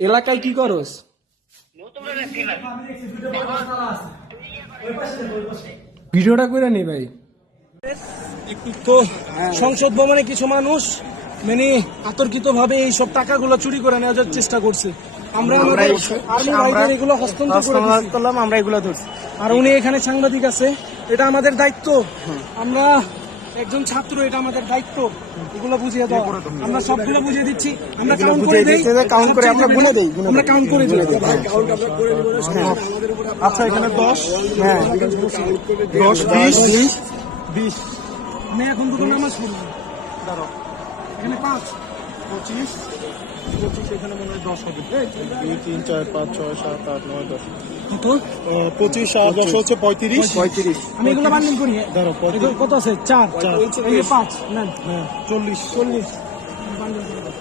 এলাকায় কি করস? ভিডিওটা করে নি ভাই। তো সংসদ ভবনে কিছু মানুষ মানে আতর্কিত ভাবে এইসব টাকাগুলো চুরি করে নেওয়ার চেষ্টা করছে। আমরা আমাদের আর্মি ভাইদের এগুলো হস্তান্তর করলাম, আমরা এগুলো ধরছি। আর উনি এখানে সাংবাদিক আছে, এটা আমাদের দায়িত্ব। আমরা একজন ছাত্র, এটা আমাদের দায়িত্ব এগুলো বুঝিয়ে দেওয়া। আমরা সবগুলো বুঝিয়ে দিচ্ছি, আমরা কাউন্ট করে দেই, কাউন্ট করে আমরা গুনে দেই, আমরা কাউন্ট করে দিই। আচ্ছা এখানে 10, হ্যাঁ 10 20 আমি এখন দুটো নামাজ পড়বো। দাঁড়াও, এখানে 5 25 এখানে মনে হয় 10 হবে। 2 3 4 5 6 7 8 9 10 কত? 25 আর 10 হচ্ছে 35। আমি এগুলো বান্ডিল করি। দাঁড়াও, কত আছে? 4 এই 5 না, হ্যাঁ 40 বান্ডিল করে দাও।